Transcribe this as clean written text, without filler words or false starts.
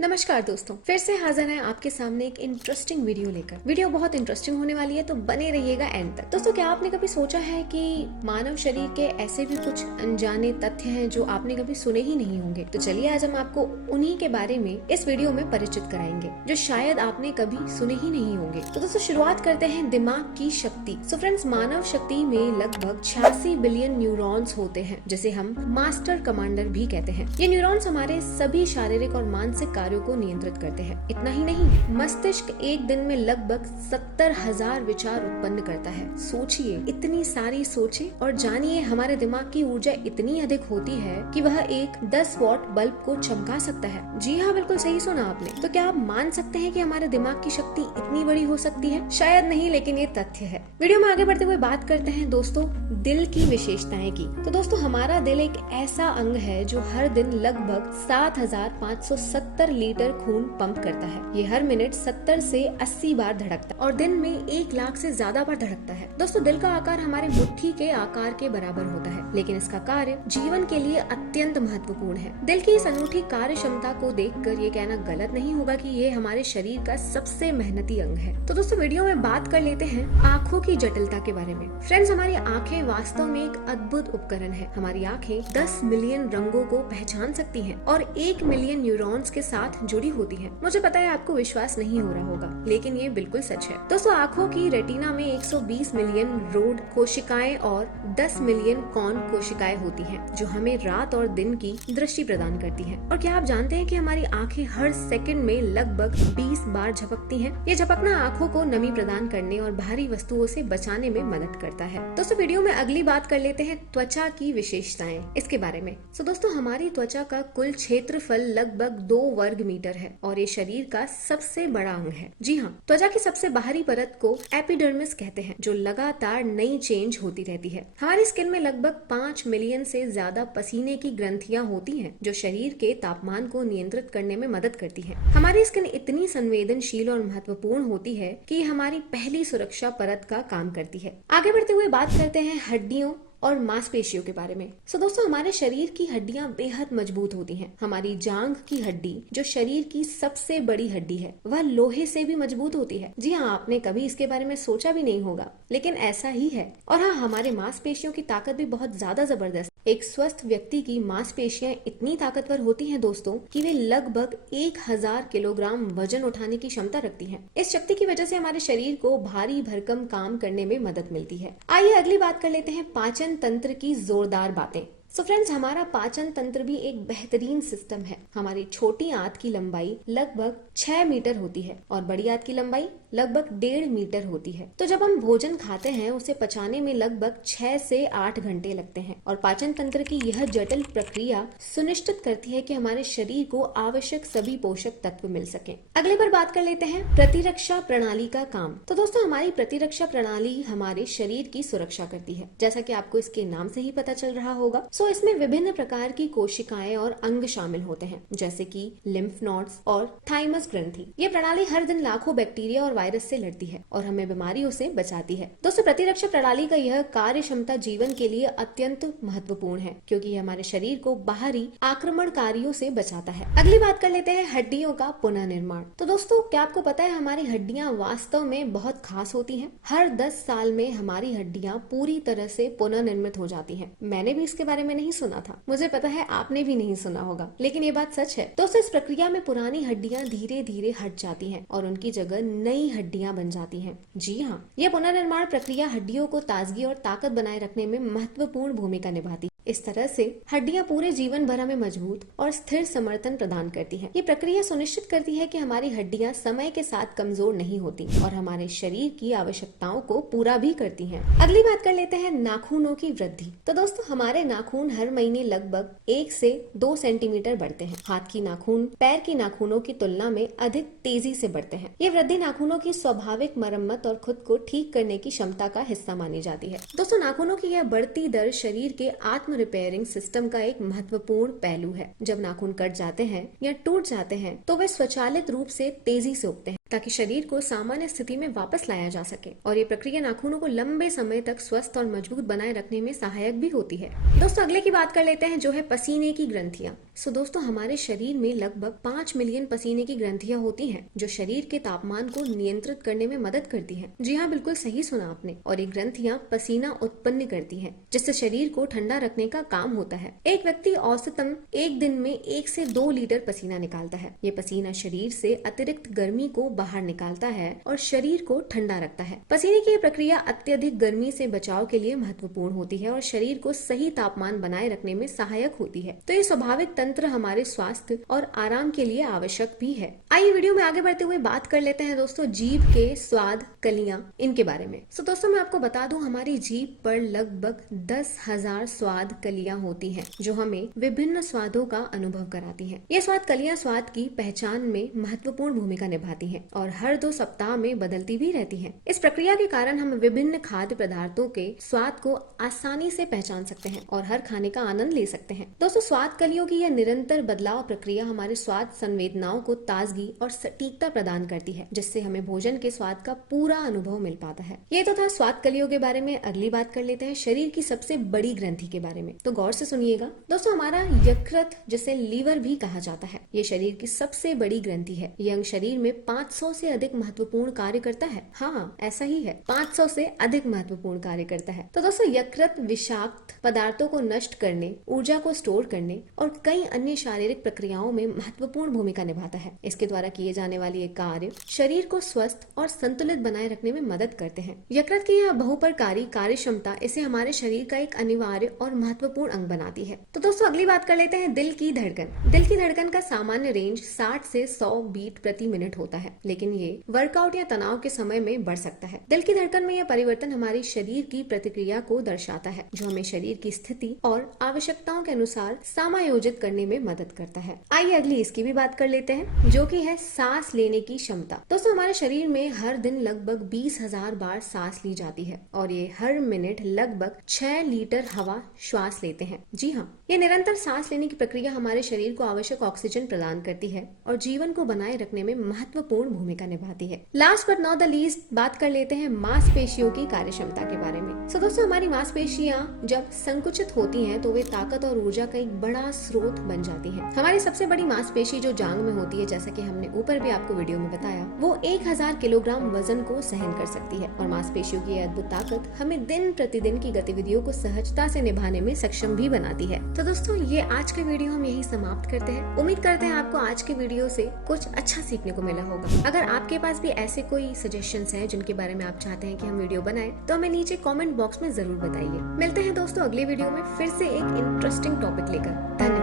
नमस्कार दोस्तों, फिर से हाजिर हैं आपके सामने एक इंटरेस्टिंग वीडियो लेकर। वीडियो बहुत इंटरेस्टिंग होने वाली है, तो बने रहिएगा एंड तक। दोस्तों, क्या आपने कभी सोचा है कि मानव शरीर के ऐसे भी कुछ अनजाने तथ्य हैं जो आपने कभी सुने ही नहीं होंगे? तो चलिए आज हम आपको उन्हीं के बारे में इस वीडियो में परिचित कराएंगे जो शायद आपने कभी सुने ही नहीं होंगे। तो दोस्तों शुरुआत करते हैं दिमाग की शक्ति। सो फ्रेंड्स, मानव शक्ति में लगभग 86 बिलियन न्यूरॉन्स होते हैं, जिसे हम मास्टर कमांडर भी कहते हैं। ये न्यूरॉन्स हमारे सभी शारीरिक और मानसिक कार्यों को नियंत्रित करते हैं। इतना ही नहीं, मस्तिष्क एक दिन में लगभग 70,000 विचार उत्पन्न करता है। सोचिए, इतनी सारी सोचे और जानिए, हमारे दिमाग की ऊर्जा इतनी अधिक होती है कि वह एक 10 वॉट बल्ब को चमका सकता है। जी हाँ, बिल्कुल सही सुना आपने। तो क्या आप मान सकते हैं कि हमारे दिमाग की शक्ति इतनी बड़ी हो सकती है? शायद नहीं, लेकिन ये तथ्य है। वीडियो में आगे बढ़ते हुए बात करते हैं दोस्तों दिल की विशेषताएं की। तो दोस्तों, हमारा दिल एक ऐसा अंग है जो हर दिन लगभग 7,570 लीटर खून पंप करता है। ये हर मिनट 70 से 80 बार धड़कता है और दिन में 1 लाख से ज्यादा बार धड़कता है। दोस्तों, दिल का आकार हमारे मुट्ठी के आकार के बराबर होता है, लेकिन इसका कार्य जीवन के लिए अत्यंत महत्वपूर्ण है। दिल की इस अनूठी कार्य क्षमता को देखकर ये कहना गलत नहीं होगा कि ये हमारे शरीर का सबसे मेहनती अंग है। तो दोस्तों, वीडियो में बात कर लेते हैं आँखों की जटिलता के बारे में। फ्रेंड्स, हमारी आँखें वास्तव में एक अद्भुत उपकरण है। हमारी आँखें 10 मिलियन रंगों को पहचान सकती हैं और 1 मिलियन न्यूरॉन्स के साथ जुड़ी होती है। मुझे पता है आपको विश्वास नहीं हो रहा होगा, लेकिन ये बिल्कुल सच है। दोस्तों, आँखों की रेटिना में 120 मिलियन रोड कोशिकाएं और 10 मिलियन कॉन कोशिकाएं होती हैं, जो हमें रात और दिन की दृष्टि प्रदान करती हैं। और क्या आप जानते हैं कि हमारी आँखें हर सेकंड में लगभग 20 बार झपकती हैं? ये झपकना आँखों को नमी प्रदान करने और भारी वस्तुओं से बचाने में मदद करता है। दोस्तों, वीडियो में अगली बात कर लेते हैं त्वचा की विशेषताएं, इसके बारे में। तो दोस्तों, हमारी त्वचा का कुल क्षेत्रफल लगभग 2 वर्ग मीटर है और ये शरीर का सबसे बड़ा अंग है। जी हाँ, त्वचा की सबसे बाहरी परत को एपिडर्मिस कहते हैं, जो लगातार नई चेंज होती रहती है। हमारी स्किन में लगभग 5 मिलियन से ज्यादा पसीने की ग्रंथियां होती हैं, जो शरीर के तापमान को नियंत्रित करने में मदद करती है। हमारी स्किन इतनी संवेदनशील और महत्वपूर्ण होती है कि हमारी पहली सुरक्षा परत का काम करती है। आगे बढ़ते हुए बात करते हैं हड्डियों और मांसपेशियों के बारे में। दोस्तों, हमारे शरीर की हड्डियां बेहद मजबूत होती हैं। हमारी जांघ की हड्डी, जो शरीर की सबसे बड़ी हड्डी है, वह लोहे से भी मजबूत होती है। जी हाँ, आपने कभी इसके बारे में सोचा भी नहीं होगा, लेकिन ऐसा ही है। और हाँ, हमारे मांसपेशियों की ताकत भी बहुत ज्यादा जबरदस्त। एक स्वस्थ व्यक्ति की मांसपेशियां इतनी ताकतवर होती हैं दोस्तों, कि वे लगभग 1000 किलोग्राम वजन उठाने की क्षमता रखती हैं। इस शक्ति की वजह से हमारे शरीर को भारी भरकम काम करने में मदद मिलती है। आइए अगली बात कर लेते हैं पाचन तंत्र की जोरदार बातें। फ्रेंड्स, हमारा पाचन तंत्र भी एक बेहतरीन सिस्टम है। हमारी छोटी आंत की लंबाई लगभग 6 मीटर होती है और बड़ी आंत की लंबाई लगभग 1.5 मीटर होती है। तो जब हम भोजन खाते हैं, उसे पचाने में लगभग 6 से 8 घंटे लगते हैं और पाचन तंत्र की यह जटिल प्रक्रिया सुनिश्चित करती है कि हमारे शरीर को आवश्यक सभी पोषक तत्व मिल सके। अगली बार बात कर लेते हैं प्रतिरक्षा प्रणाली का काम। तो दोस्तों, हमारी प्रतिरक्षा प्रणाली हमारे शरीर की सुरक्षा करती है, जैसा कि आपको इसके नाम से ही पता चल रहा होगा। इसमें विभिन्न प्रकार की कोशिकाएं और अंग शामिल होते हैं, जैसे कि लिम्फ नोड्स और थाइमस ग्रंथि। ये प्रणाली हर दिन लाखों बैक्टीरिया और वायरस से लड़ती है और हमें बीमारियों से बचाती है। दोस्तों, प्रतिरक्षा प्रणाली का यह कार्य क्षमता जीवन के लिए अत्यंत महत्वपूर्ण है, क्योंकि यह हमारे शरीर को बाहरी आक्रमणकारियों से बचाता है। अगली बात कर लेते हैं हड्डियों का पुनर्निर्माण। तो दोस्तों, क्या आपको पता है हमारी हड्डियां वास्तव में बहुत खास होती हैं? हर 10 साल में हमारी हड्डियां पूरी तरह से पुनर्निर्मित हो जाती हैं। मैंने भी इसके बारे में नहीं सुना था, मुझे पता है आपने भी नहीं सुना होगा, लेकिन ये बात सच है। दोस्तों, इस प्रक्रिया में पुरानी हड्डियां धीरे धीरे हट जाती हैं और उनकी जगह नई हड्डियां बन जाती हैं। जी हाँ, यह पुनर्निर्माण प्रक्रिया हड्डियों को ताजगी और ताकत बनाए रखने में महत्वपूर्ण भूमिका निभाती है। इस तरह से हड्डियां पूरे जीवन भर हमें मजबूत और स्थिर समर्थन प्रदान करती हैं। ये प्रक्रिया सुनिश्चित करती है कि हमारी हड्डियां समय के साथ कमजोर नहीं होती और हमारे शरीर की आवश्यकताओं को पूरा भी करती हैं। अगली बात कर लेते हैं नाखूनों की वृद्धि। तो दोस्तों, हमारे नाखून हर महीने लगभग 1 से 2 सेंटीमीटर बढ़ते हैं। हाथ की नाखून पैर की नाखूनों की तुलना में अधिक तेजी से बढ़ते हैं। ये वृद्धि नाखूनों की स्वाभाविक मरम्मत और खुद को ठीक करने की क्षमता का हिस्सा मानी जाती है। दोस्तों, नाखूनों की यह बढ़ती दर शरीर के आत्म रिपेयरिंग सिस्टम का एक महत्वपूर्ण पहलू है। जब नाखून कट जाते हैं या टूट जाते हैं, तो वे स्वचालित रूप से तेजी से उगते हैं। ताकि शरीर को सामान्य स्थिति में वापस लाया जा सके। और ये प्रक्रिया नाखूनों को लंबे समय तक स्वस्थ और मजबूत बनाए रखने में सहायक भी होती है। दोस्तों अगले की बात कर लेते हैं, जो है पसीने की ग्रंथियां। दोस्तों हमारे शरीर में लगभग 5 मिलियन पसीने की ग्रंथियां होती हैं, जो शरीर के तापमान को नियंत्रित करने में मदद करती हैं। जी हाँ, बिल्कुल सही सुना आपने। और ये ग्रंथियां पसीना उत्पन्न करती हैं, जिससे शरीर को ठंडा रखने का काम होता है। एक व्यक्ति औसतन एक दिन में 1 से 2 लीटर पसीना निकालता है। ये पसीना शरीर से अतिरिक्त गर्मी को बाहर निकालता है और शरीर को ठंडा रखता है। पसीने की प्रक्रिया अत्यधिक गर्मी से बचाव के लिए महत्वपूर्ण होती है और शरीर को सही तापमान बनाए रखने में सहायक होती है। तो ये स्वाभाविक तंत्र हमारे स्वास्थ्य और आराम के लिए आवश्यक भी है। आइए वीडियो में आगे बढ़ते हुए बात कर लेते हैं दोस्तों जीभ के स्वाद कलियां, इनके बारे में। दोस्तों मैं आपको बता दूं, हमारी जीभ पर लगभग 10,000 स्वाद कलियां होती हैं, जो हमें विभिन्न स्वादों का अनुभव कराती हैं। ये स्वाद कलियां स्वाद की पहचान में महत्वपूर्ण भूमिका निभाती हैं और हर 2 सप्ताह में बदलती भी रहती हैं। इस प्रक्रिया के कारण हम विभिन्न खाद्य पदार्थों के स्वाद को आसानी से पहचान सकते हैं और हर खाने का आनंद ले सकते हैं। दोस्तों स्वाद कलियों की यह निरंतर बदलाव प्रक्रिया हमारे स्वाद संवेदनाओं को ताजगी और सटीकता प्रदान करती है, जिससे हमें भोजन के स्वाद का पूरा अनुभव मिल पाता है। ये तो था स्वाद कलियों के बारे में। अगली बात कर लेते हैं शरीर की सबसे बड़ी ग्रंथि के बारे में। तो गौर से सुनिएगा दोस्तों, हमारा यकृत, जिसे लीवर भी कहा जाता है, ये शरीर की सबसे बड़ी ग्रंथि है। ये अंग शरीर में 500 से अधिक महत्वपूर्ण कार्य करता है। हाँ, ऐसा ही है, 500 से अधिक महत्वपूर्ण कार्य करता है। तो दोस्तों यकृत विषाक्त पदार्थों को नष्ट करने, ऊर्जा को स्टोर करने और कई अन्य शारीरिक प्रक्रियाओं में महत्वपूर्ण भूमिका निभाता है। इसके द्वारा किए जाने वाले ये कार्य शरीर को स्वस्थ और संतुलित बनाए रखने में मदद करते हैं। यकृत की यह बहुप्रकारी कार्य क्षमता इसे हमारे शरीर का एक अनिवार्य और महत्वपूर्ण अंग बनाती है। तो दोस्तों अगली बात कर लेते हैं दिल की धड़कन। दिल की धड़कन का सामान्य रेंज 60 से 100 बीट प्रति मिनट होता है, लेकिन ये वर्कआउट या तनाव के समय में बढ़ सकता है। दिल की धड़कन में यह परिवर्तन हमारी शरीर की प्रतिक्रिया को दर्शाता है, जो हमें शरीर की स्थिति और आवश्यकताओं के अनुसार समायोजित करने में मदद करता है। आइए अगली इसकी भी बात कर लेते हैं, जो कि है सांस लेने की क्षमता। दोस्तों हमारे शरीर में हर दिन लगभग 20,000 बार सांस ली जाती है और ये हर मिनट लगभग 6 लीटर हवा श्वास लेते हैं। जी हाँ, ये निरंतर सांस लेने की प्रक्रिया हमारे शरीर को आवश्यक ऑक्सीजन प्रदान करती है और जीवन को बनाए रखने में महत्वपूर्ण भूमिका निभाती है। Last but not the least बात कर लेते हैं मांसपेशियों की कार्यक्षमता के बारे में। दोस्तों हमारी मांसपेशियां जब संकुचित होती हैं तो वे ताकत और ऊर्जा का एक बड़ा स्रोत बन जाती है। हमारी सबसे बड़ी मांसपेशी जो जांघ में होती है, जैसा कि हमने ऊपर भी आपको वीडियो में बताया, वो 1000 किलोग्राम वजन को सहन कर सकती है और मांसपेशियों की अद्भुत ताकत हमें दिन प्रतिदिन की गतिविधियों को सहजता से निभाने में सक्षम भी बनाती है। तो दोस्तों ये आज का वीडियो हम यही समाप्त करते हैं। उम्मीद करते हैं आपको आज के वीडियो से कुछ अच्छा सीखने को मिला होगा। अगर आपके पास भी ऐसे कोई सजेशंस हैं जिनके बारे में आप चाहते हैं कि हम वीडियो बनाएं, तो हमें नीचे कमेंट बॉक्स में जरूर बताइए। मिलते हैं दोस्तों अगले वीडियो में फिर से एक इंटरेस्टिंग टॉपिक लेकर। धन्यवाद।